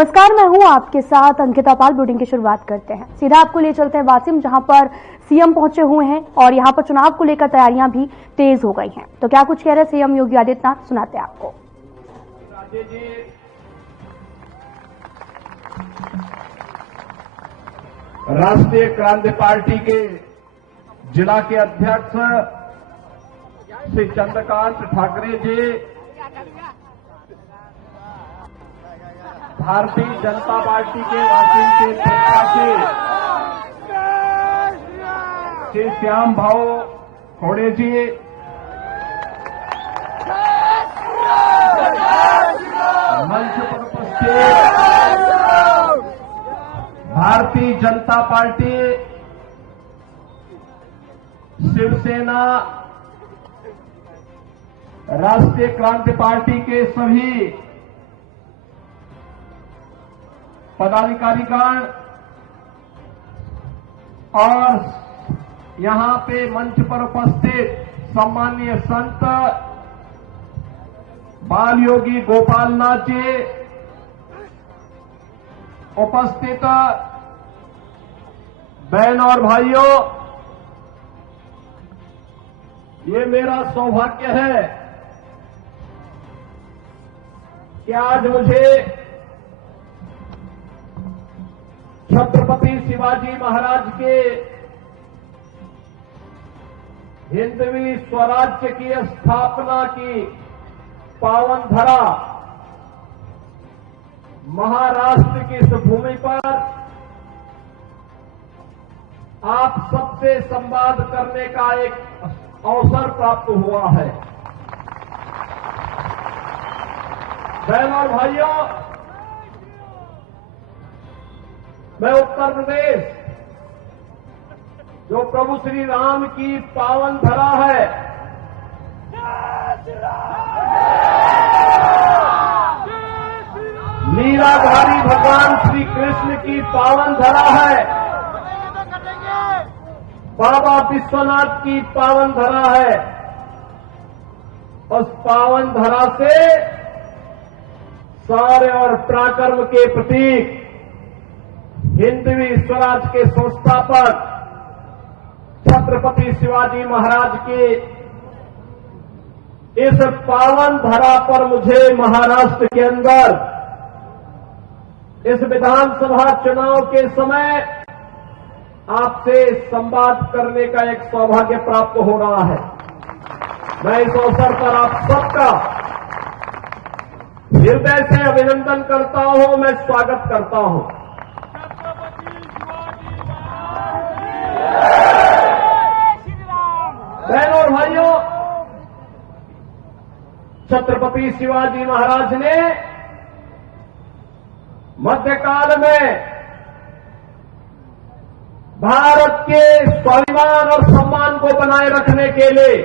नमस्कार, मैं हूं आपके साथ अंकिता पाल। बुलेटिन की शुरुआत करते हैं। सीधा आपको ले चलते हैं वासिम, जहां पर सीएम पहुंचे हुए हैं और यहां पर चुनाव को लेकर तैयारियां भी तेज हो गई हैं। तो क्या कुछ कह रहे हैं सीएम योगी आदित्यनाथ, सुनाते हैं आपको। राष्ट्रीय क्रांति पार्टी के जिला के अध्यक्ष श्री चंद्रकांत ठाकरे जी, भारतीय जनता पार्टी के वासिम के प्रत्याशी श्री श्याम भाऊ खोड़े जी, मंच पर उपस्थित भारतीय जनता पार्टी, शिवसेना, राष्ट्रीय क्रांति पार्टी के सभी पदाधिकारीगण और यहां पे मंच पर उपस्थित सम्माननीय संत बाल योगी गोपालनाथ जी, उपस्थित बहन और भाइयों, ये मेरा सौभाग्य है कि आज मुझे छत्रपति शिवाजी महाराज के हिंदवी स्वराज्य की स्थापना की पावन धरा महाराष्ट्र की इस भूमि पर आप सबसे संवाद करने का एक अवसर प्राप्त हुआ है। बहनों और भाइयों, मैं उत्तर प्रदेश, जो प्रभु श्री राम की पावन धरा है, लीलाधारी भगवान श्री कृष्ण की पावन धरा है, बाबा विश्वनाथ की पावन धरा है। उस पावन धरा से शौर्य और पराक्रम के प्रतीक हिंदवी स्वराज के संस्थापक छत्रपति शिवाजी महाराज के इस पावन धरा पर मुझे महाराष्ट्र के अंदर इस विधानसभा चुनाव के समय आपसे संवाद करने का एक सौभाग्य प्राप्त हो रहा है। मैं इस अवसर पर आप सबका हृदय से अभिनंदन करता हूं, मैं स्वागत करता हूं। बहनों और भाइयों, छत्रपति शिवाजी महाराज ने मध्यकाल में भारत के स्वाभिमान और सम्मान को बनाए रखने के लिए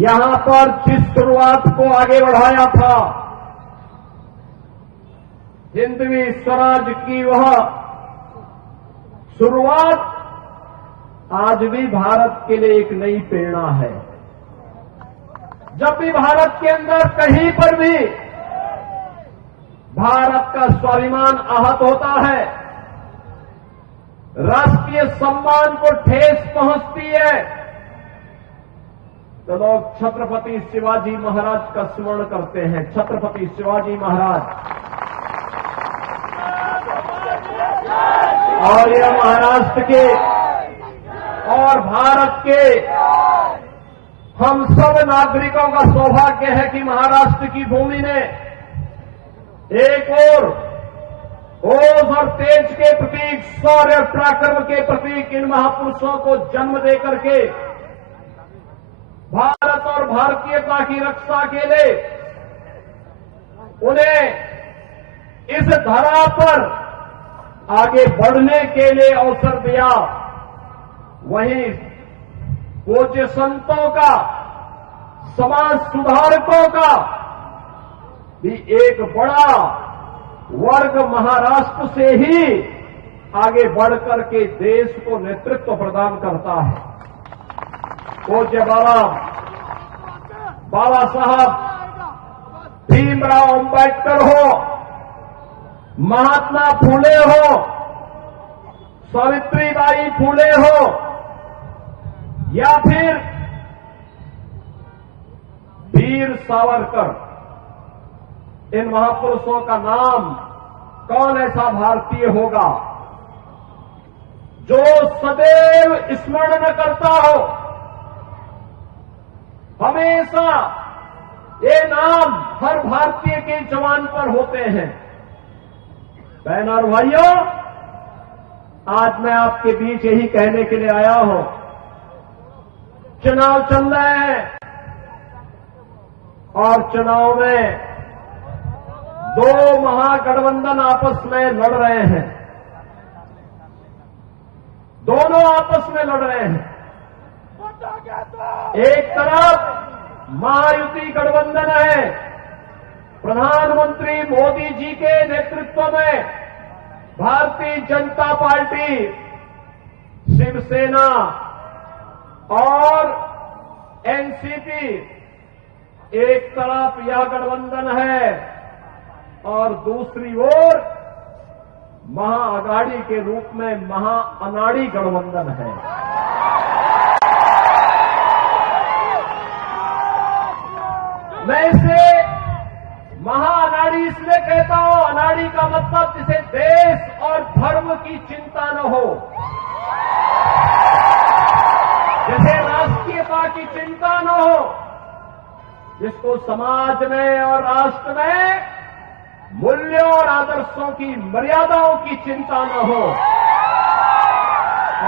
यहां पर जिस शुरुआत को आगे बढ़ाया था, हिंदवी स्वराज की वह शुरुआत आज भी भारत के लिए एक नई प्रेरणा है। जब भी भारत के अंदर कहीं पर भी भारत का स्वाभिमान आहत होता है, राष्ट्रीय सम्मान को ठेस पहुंचती है, तो लोग छत्रपति शिवाजी महाराज का स्मरण करते हैं। छत्रपति शिवाजी महाराज, और यह महाराष्ट्र के और भारत के हम सब नागरिकों का सौभाग्य है कि महाराष्ट्र की भूमि ने एक और ओज और तेज के प्रतीक, शौर्य और पराक्रम के प्रतीक इन महापुरुषों को जन्म देकर के भारत और भारतीयता की रक्षा के लिए उन्हें इस धरा पर आगे बढ़ने के लिए अवसर दिया। वहीं पूज्य संतों का, समाज सुधारकों का भी एक बड़ा वर्ग महाराष्ट्र से ही आगे बढ़कर के देश को नेतृत्व प्रदान करता है। पूज्य बाबा साहब भीमराव अंबेडकर हो, महात्मा फूले हो, सावित्रीबाई फूले हो, या फिर वीर सावरकर, इन महापुरुषों का नाम कौन ऐसा भारतीय होगा जो सदैव स्मरण करता हो? हमेशा ये नाम हर भारतीय के जवान पर होते हैं। बहनों और भाइयों, आज मैं आपके बीच यही कहने के लिए आया हूं, चुनाव चल रहे हैं और चुनाव में दो महागठबंधन आपस में लड़ रहे हैं। दोनों आपस में लड़ रहे हैं। एक तरफ महायुति गठबंधन है, प्रधानमंत्री मोदी जी के नेतृत्व में भारतीय जनता पार्टी, शिवसेना और एनसीपी, एक तरफ यह गठबंधन है और दूसरी ओर महाअघाड़ी के रूप में महाअनाड़ी गठबंधन है। मैं इसे महाअनाड़ी इसलिए कहता हूं, अनाड़ी का मतलब जिसे देश और धर्म की चिंता न हो, जिसे राष्ट्रीयता की चिंता न हो, जिसको समाज में और राष्ट्र में मूल्यों और आदर्शों की मर्यादाओं की चिंता न हो।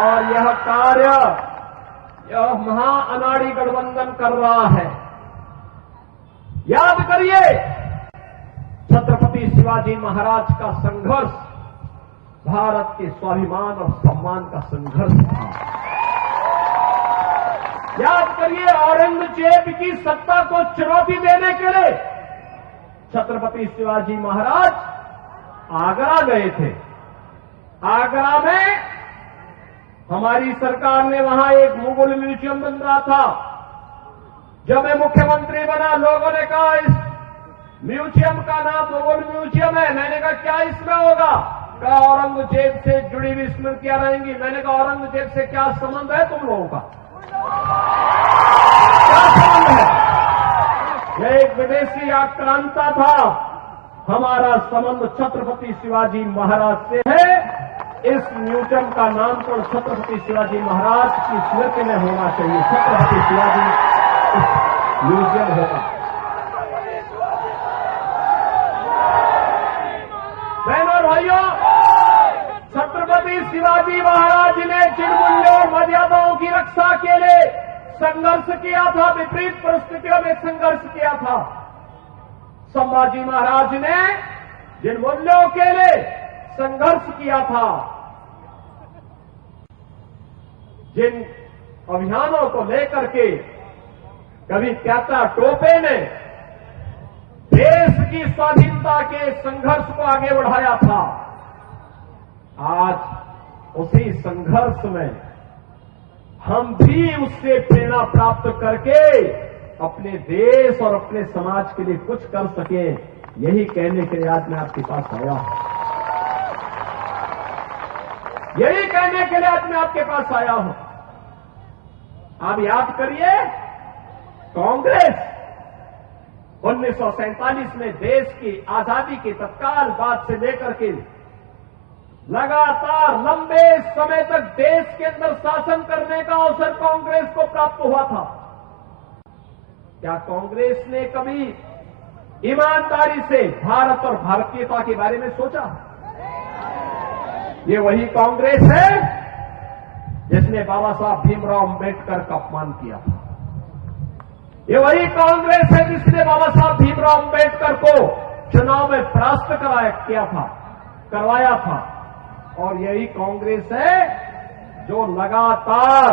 और यह कार्य यह महाअनाड़ी गठबंधन कर रहा है। याद करिए, छत्रपति शिवाजी महाराज का संघर्ष भारत के स्वाभिमान और सम्मान का संघर्ष था। याद करिए, औरंगजेब की सत्ता को चुनौती देने के लिए छत्रपति शिवाजी महाराज आगरा गए थे। आगरा में हमारी सरकार ने वहां एक मुगल म्यूजियम बन रहा था। जब मैं मुख्यमंत्री बना, लोगों ने कहा इस म्यूजियम का नाम मुगल म्यूजियम है। मैंने कहा क्या इसमें होगा? कहा औरंगजेब से जुड़ी हुई स्मृतियां रहेंगी। मैंने कहा औरंगजेब से क्या संबंध है तुम लोगों का? क्या संबंध है? यह एक विदेशी आक्रांता था। हमारा संबंध छत्रपति शिवाजी महाराज से है। इस म्यूजियम का नामकरण छत्रपति शिवाजी महाराज की स्मृति में होना चाहिए। छत्रपति शिवाजी म्यूजियम होगा। बहनों और भाइयों, छत्रपति शिवाजी महाराज ने जिन मूल्यों और मर्यादाओं की रक्षा के लिए संघर्ष किया था, विपरीत परिस्थितियों में संघर्ष किया था, संभाजी महाराज ने जिन मूल्यों के लिए संघर्ष किया था, जिन अभियानों को लेकर के कभी त्याता टोपे ने देश की स्वाधीनता के संघर्ष को आगे बढ़ाया था, आज उसी संघर्ष में हम भी उससे प्रेरणा प्राप्त करके अपने देश और अपने समाज के लिए कुछ कर सके, यही कहने के लिए आज मैं आपके पास आया हूं। यही कहने के लिए आज मैं आपके पास आया हूं। आप याद करिए, कांग्रेस 1947 में देश की आजादी के तत्काल बाद से लेकर के लगातार लंबे समय तक देश के अंदर शासन करने का अवसर कांग्रेस को प्राप्त हुआ था। क्या कांग्रेस ने कभी ईमानदारी से भारत और भारतीयता के बारे में सोचा? ये वही कांग्रेस है जिसने बाबा साहब भीमराव अंबेडकर का अपमान किया था। ये वही कांग्रेस है जिसने बाबा साहब भीमराव अंबेडकर को चुनाव में परास्त करवाया था। और यही कांग्रेस है जो लगातार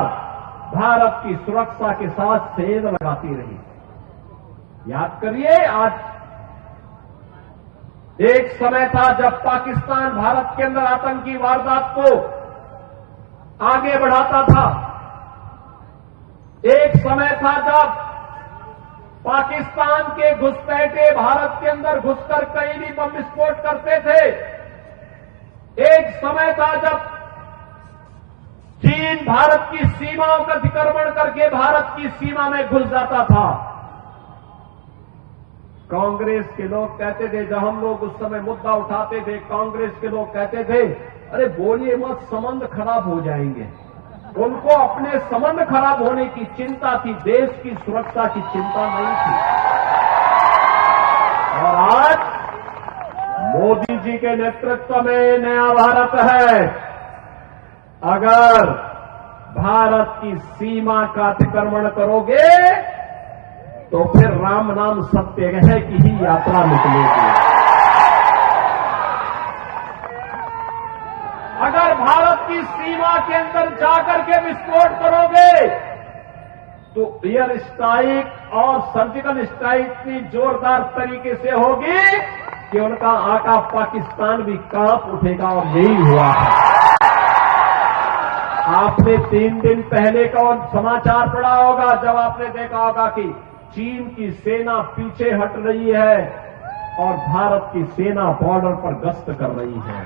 भारत की सुरक्षा के साथ सेंध लगाती रही। याद करिए, आज एक समय था जब पाकिस्तान भारत के अंदर आतंकी वारदात को आगे बढ़ाता था। एक समय था जब पाकिस्तान के घुसपैठे भारत के अंदर घुसकर कहीं भी बम विस्फोट करते थे। एक समय था जब चीन भारत की सीमाओं का अतिक्रमण करके भारत की सीमा में घुस जाता था। कांग्रेस के लोग कहते थे, जब हम लोग उस समय मुद्दा उठाते थे, कांग्रेस के लोग कहते थे, अरे बोलिए मत, संबंध खराब हो जाएंगे। उनको अपने संबंध खराब होने की चिंता थी, देश की सुरक्षा की चिंता नहीं थी। और आज मोदी जी के नेतृत्व में नया भारत है। अगर भारत की सीमा का अतिक्रमण करोगे तो फिर राम नाम सत्य है की ही यात्रा निकलेगी। अगर भारत की सीमा के अंदर जाकर के विस्फोट करोगे तो एयर स्ट्राइक और सर्जिकल स्ट्राइक इतनी जोरदार तरीके से होगी कि उनका आका पाकिस्तान भी कांप उठेगा। और यही हुआ है। आपने 3 दिन पहले का समाचार पढ़ा होगा, जब आपने देखा होगा कि चीन की सेना पीछे हट रही है और भारत की सेना बॉर्डर पर गश्त कर रही है।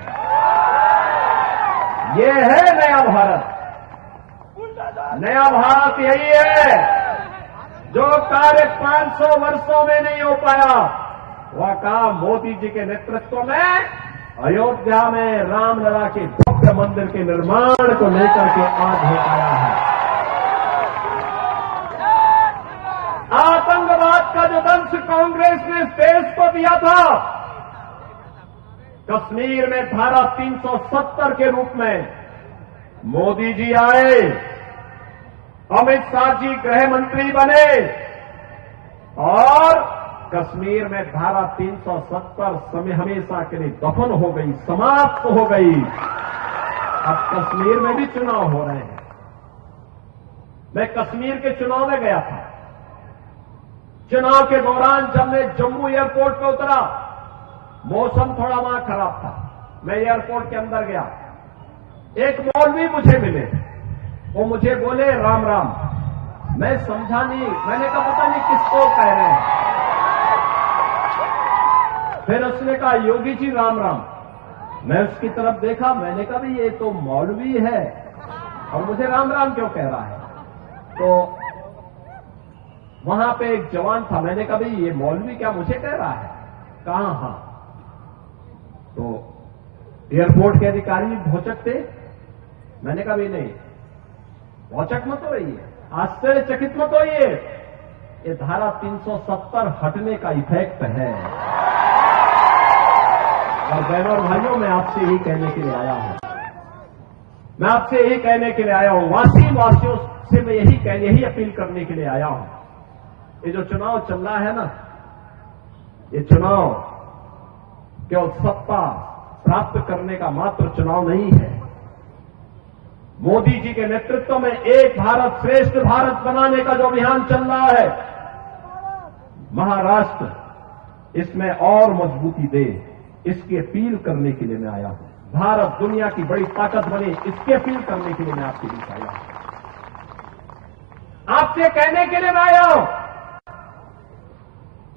ये है नया भारत। नया भारत यही है जो कार्य 500 वर्षों में नहीं हो पाया, वह काम मोदी जी के नेतृत्व में अयोध्या में रामलला के भव्य मंदिर के निर्माण को लेकर के आज हो पाया है। आतंकवाद का जो दंश कांग्रेस ने देश को दिया था, कश्मीर में धारा 370 के रूप में मोदी जी आए, अमित शाह जी गृह मंत्री बने और कश्मीर में धारा 370 समय हमेशा के लिए दफन हो गई, समाप्त हो गई। अब कश्मीर में भी चुनाव हो रहे हैं। मैं कश्मीर के चुनाव में गया था। चुनाव के दौरान जब मैं जम्मू एयरपोर्ट पे उतरा, मौसम थोड़ा वहां खराब था। मैं एयरपोर्ट के अंदर गया, एक मौलवी मुझे मिले, वो मुझे बोले राम राम। मैं समझा नहीं, मैंने कहा पता नहीं किसको कह रहे हैं। फिर उसने कहा योगी जी राम राम। मैं उसकी तरफ देखा, मैंने कहा भाई ये तो मौलवी है और मुझे राम राम क्यों कह रहा है। तो वहां पे एक जवान था, मैंने कहा भाई ये मौलवी क्या मुझे कह रहा है। कहा हाँ। तो एयरपोर्ट के अधिकारी भौचक थे। मैंने कहा भाई नहीं, भौचक मत होइए, आश्चर्यचकित मत होइए, ये धारा 370 हटने का इफेक्ट है। और बहनों और भाइयों, मैं आपसे यही कहने के लिए आया हूं, मैं आपसे यही कहने के लिए आया हूं, वासियों से मैं यही अपील करने के लिए आया हूं। ये जो चुनाव चल रहा है ना, ये चुनाव केवल सत्ता प्राप्त करने का मात्र चुनाव नहीं है। मोदी जी के नेतृत्व में एक भारत श्रेष्ठ भारत बनाने का जो अभियान चल रहा है, महाराष्ट्र इसमें और मजबूती दे, इसकी अपील करने के लिए मैं आया हूं। भारत दुनिया की बड़ी ताकत बने, इसकी अपील करने के लिए मैं आपके बीच आया हूं। आपसे कहने के लिए मैं आया हूं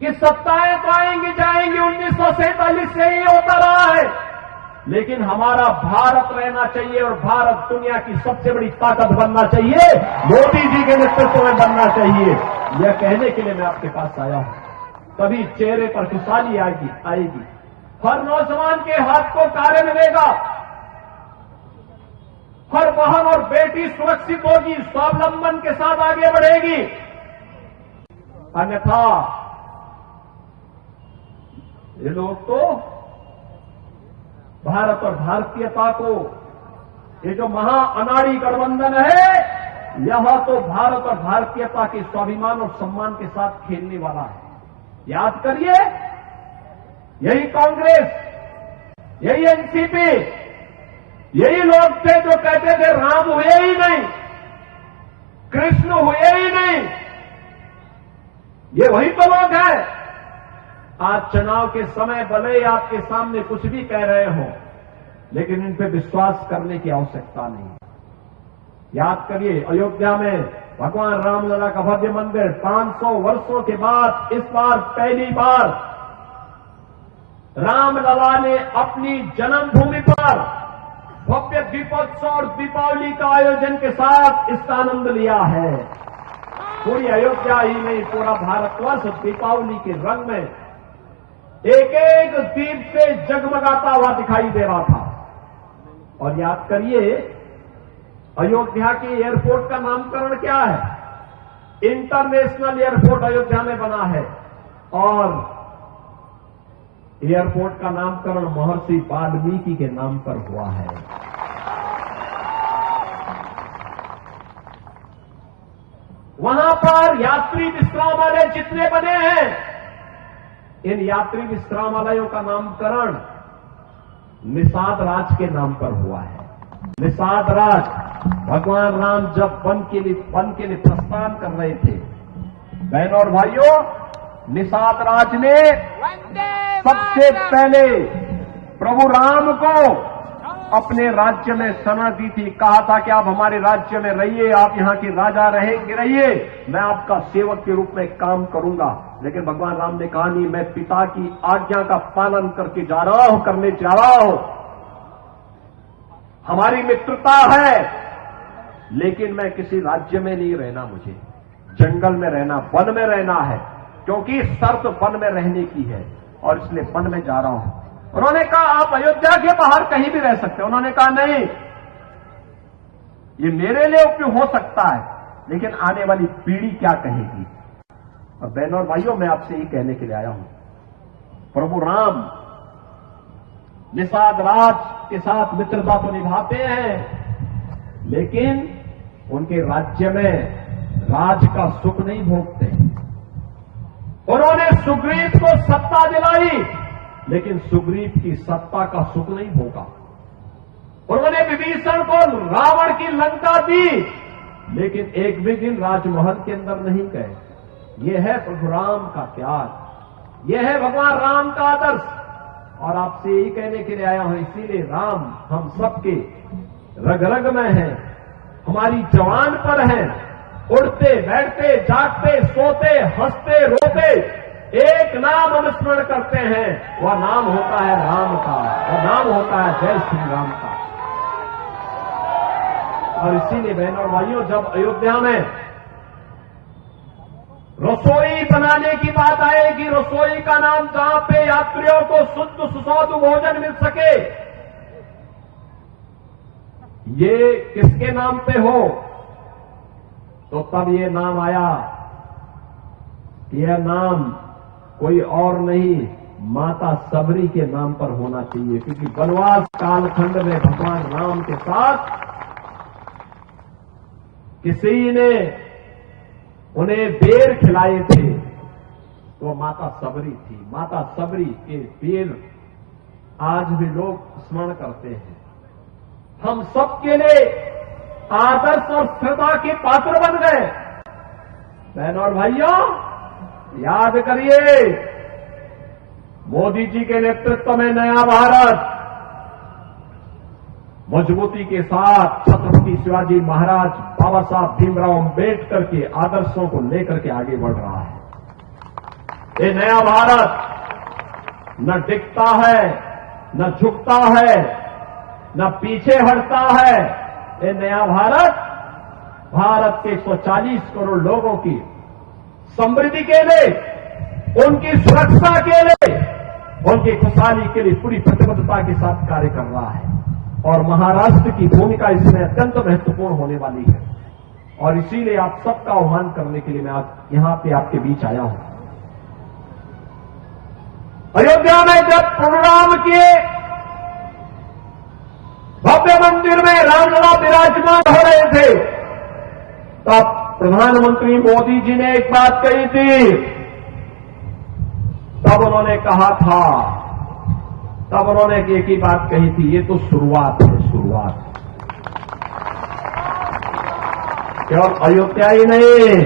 कि सत्ताएं तो आएंगी जाएंगी, 1947 से ही होता रहा है, लेकिन हमारा भारत रहना चाहिए और भारत दुनिया की सबसे बड़ी ताकत बनना चाहिए, मोदी जी के नेतृत्व में बनना चाहिए। यह कहने के लिए मैं आपके पास आया हूं। तभी चेहरे पर खुशहाली आएगी, हर नौजवान के हाथ को कार्य मिलेगा, हर बहन और बेटी सुरक्षित होगी, स्वावलंबन के साथ आगे बढ़ेगी। अन्यथा ये लोग तो भारत और भारतीयता को, ये जो महा अनाड़ी गठबंधन है, यह तो भारत और भारतीयता के स्वाभिमान और सम्मान के साथ खेलने वाला है। याद करिए, यही कांग्रेस, यही एनसीपी, यही लोग थे जो कहते थे राम हुए ही नहीं, कृष्ण हुए ही नहीं। ये वही तो लोग हैं। आज चुनाव के समय भले ही आपके सामने कुछ भी कह रहे हो, लेकिन इन पे विश्वास करने की आवश्यकता नहीं। याद करिए, अयोध्या में भगवान रामलला का भव्य मंदिर 500 वर्षों के बाद इस बार पहली बार रामलला ने अपनी जन्मभूमि पर भव्य दीपोत्सव और दीपावली का आयोजन के साथ इसका आनंद लिया है। पूरी अयोध्या ही नहीं, पूरा भारतवर्ष दीपावली के रंग में एक एक दीप से जगमगाता हुआ दिखाई दे रहा था। और याद करिए, अयोध्या के एयरपोर्ट का नामकरण क्या है? इंटरनेशनल एयरपोर्ट अयोध्या में बना है और एयरपोर्ट का नामकरण महर्षि वाल्मीकि के नाम पर हुआ है। वहां पर यात्री विश्रामालय जितने बने हैं, इन यात्री विश्रामालयों का नामकरण निषाद राज के नाम पर हुआ है। निषाद राज, भगवान राम जब वन के लिए प्रस्थान कर रहे थे, बहनों और भाइयों, निषाद राज ने सबसे पहले प्रभु राम को अपने राज्य में शरण दी थी। कहा था कि आप हमारे राज्य में रहिए, आप यहां के राजा रहिए, मैं आपका सेवक के रूप में काम करूंगा। लेकिन भगवान राम ने कहा नहीं, मैं पिता की आज्ञा का पालन करने जा रहा हूं। हमारी मित्रता है, लेकिन मैं किसी राज्य में नहीं रहना, मुझे जंगल में रहना, वन में रहना है, क्योंकि शर्त वन में रहने की है और इसलिए वन में जा रहा हूं। उन्होंने कहा आप अयोध्या के बाहर कहीं भी रह सकते हैं। उन्होंने कहा नहीं, ये मेरे लिए उपयोग हो सकता है, लेकिन आने वाली पीढ़ी क्या कहेगी। और बहनों और भाइयों, मैं आपसे यही कहने के लिए आया हूं, प्रभु राम निषाद राज के साथ मित्रता तो निभाते हैं, लेकिन उनके राज्य में राज का सुख नहीं भोगते। उन्होंने सुग्रीव को सत्ता दिलाई, लेकिन सुग्रीव की सत्ता का सुख नहीं भोगा। उन्होंने विभीषण को रावण की लंका दी, लेकिन एक भी दिन राजमहल के अंदर नहीं गए। यह है प्रभु राम का प्यार, यह है भगवान राम का आदर्श। और आपसे यही कहने के लिए आया हूं, इसीलिए राम हम सबके रग रग में है, हमारी जवान पर है। उड़ते बैठते जागते सोते हंसते रोते एक नाम अनुस्मरण करते हैं, वह नाम होता है राम का, वह नाम होता है जय श्री राम का। और इसीलिए बहनों और भाइयों, जब अयोध्या में रसोई बनाने की बात आएगी, रसोई का नाम जहां पे यात्रियों को शुद्ध सुस्वादु भोजन मिल सके, ये किसके नाम पे हो? तो तब ये नाम आया, यह नाम कोई और नहीं, माता सबरी के नाम पर होना चाहिए। क्योंकि वनवास कालखंड में भगवान राम के साथ किसी ने उन्हें बेर खिलाए थे, तो माता सबरी थी। माता सबरी के बेर आज भी लोग स्मरण करते हैं। हम सबके लिए आदर्श और श्रद्धा के पात्र बन गए। बहनों और भाइयों, याद करिए, मोदी जी के नेतृत्व में नया भारत मजबूती के साथ छत्रपति शिवाजी महाराज, बाबा साहब भीमराव अम्बेडकर के आदर्शों को लेकर के आगे बढ़ रहा है। ये नया भारत न टिकता है, न झुकता है, न पीछे हटता है। ये नया भारत के 140 करोड़ लोगों की समृद्धि के लिए, उनकी सुरक्षा के लिए, उनकी खुशहाली के लिए पूरी प्रतिबद्धता के साथ कार्य कर रहा है। और महाराष्ट्र की भूमिका इसमें अत्यंत महत्वपूर्ण होने वाली है। और इसीलिए आप सबका आह्वान करने के लिए मैं आज यहां पे आपके बीच आया हूं। अयोध्या में जब प्रोग्राम किए, भव्य मंदिर में रामलला विराजमान हो रहे थे, तब प्रधानमंत्री मोदी जी ने एक बात कही थी। तब उन्होंने कहा था, तब उन्होंने एक ही बात कही थी, ये तो शुरुआत है, शुरुआत। केवल अयोध्या ही नहीं,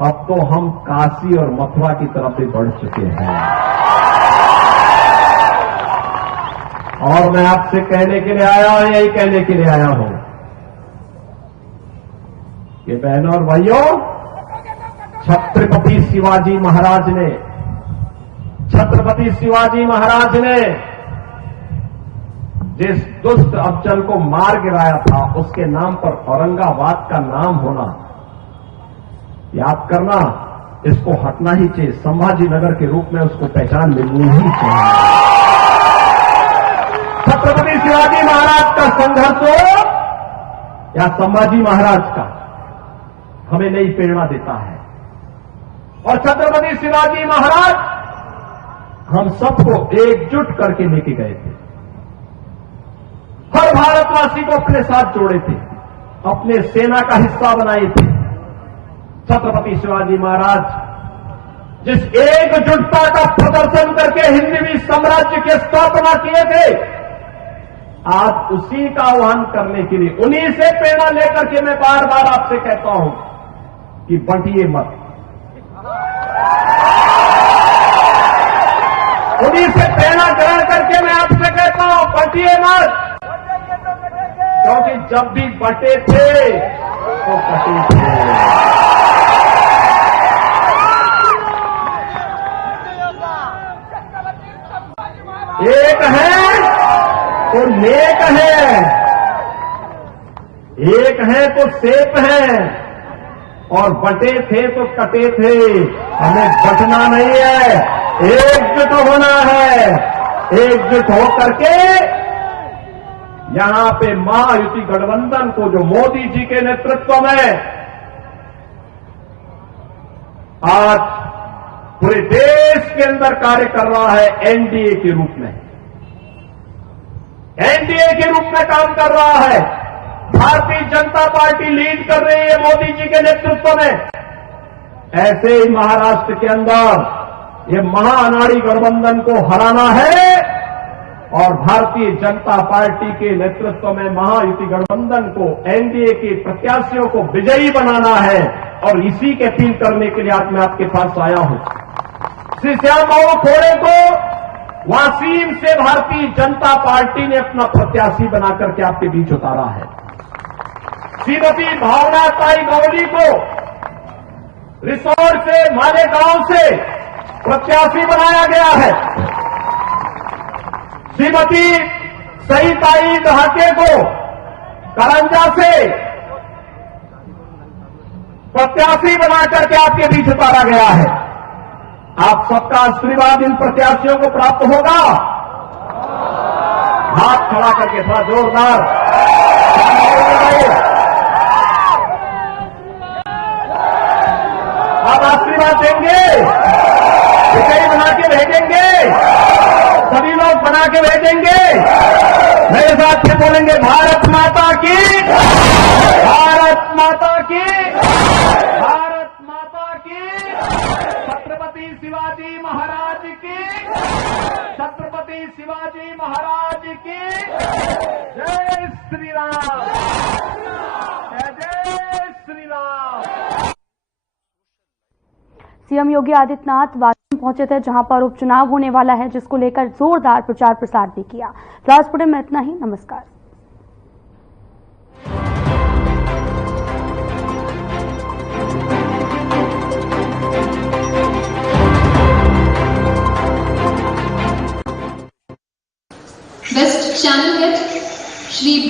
अब तो हम काशी और मथुरा की तरफ भी बढ़ चुके हैं। और मैं आपसे कहने के लिए आया हूं, यही कहने के लिए आया हूं, कि बहनों और भाइयों, छत्रपति शिवाजी महाराज ने जिस दुष्ट अफजल को मार गिराया था, उसके नाम पर औरंगाबाद का नाम होना, याद करना, इसको हटना ही चाहिए। संभाजी नगर के रूप में उसको पहचान मिलनी ही चाहिए। छत्रपति शिवाजी महाराज का संघर्ष हो या संभाजी महाराज का, हमें नई प्रेरणा देता है। और छत्रपति शिवाजी महाराज हम सबको एकजुट करके लेके गए थे, हर भारतवासी को अपने साथ जोड़े थे, अपने सेना का हिस्सा बनाए थे। छत्रपति शिवाजी महाराज जिस एकजुटता का प्रदर्शन करके हिंदवी साम्राज्य की स्थापना किए थे, आज उसी का आह्वान करने के लिए, उन्हीं से प्रेरणा लेकर के मैं बार बार आपसे कहता हूं कि बंटिए मत। उन्हीं से प्रेरणा ग्रहण करके मैं आपसे कहता हूं, बंटिए मत, क्योंकि जब भी बटे थे तो कटे थे। एक है तो नेक है, एक है तो सेफ है, और बटे थे तो कटे थे। हमें बटना नहीं है, एकजुट होना है। एकजुट होकर के यहां पे महायुति गठबंधन को, जो मोदी जी के नेतृत्व में आज पूरे देश के अंदर कार्य कर रहा है, एनडीए के रूप में, एनडीए के रूप में काम कर रहा है। भारतीय जनता पार्टी लीड कर रही है मोदी जी के नेतृत्व में। ऐसे ही महाराष्ट्र के अंदर ये महाअनाड़ी गठबंधन को हराना है और भारतीय जनता पार्टी के नेतृत्व में महायुति गठबंधन को, एनडीए के प्रत्याशियों को विजयी बनाना है। और इसी के अपील करने के लिए आज मैं आपके पास आया हूं। श्री श्याम बाबू खोड़े को वासीम से भारतीय जनता पार्टी ने अपना प्रत्याशी बनाकर के आपके बीच उतारा है। श्रीमती भावना ताई गौली को रिसोर्ट से, मालेगांव से प्रत्याशी बनाया गया है। श्रीमती सईताई दहाके को करंजा से प्रत्याशी बनाकर के आपके बीच उतारा गया है। आप सबका आशीर्वाद इन प्रत्याशियों को प्राप्त होगा। हाथ खड़ा करके थोड़ा जोरदार आप आशीर्वाद देंगे, विजयी बना के भेजेंगे, सभी लोग बना के भेजेंगे। मेरे साथ से बोलेंगे, भारत माता की, भारत माता की, भारत माता की, छत्रपति शिवाजी महाराज की, छत्रपति शिवाजी महाराज की जय श्री राम, जय श्री राम। सीएम योगी आदित्यनाथ वाशिंगटन पहुंचे थे, जहां पर उपचुनाव होने वाला है, जिसको लेकर जोरदार प्रचार प्रसार भी किया। फिलहाल इस बुलेटिन में इतना ही। नमस्कार। Best channel head Shri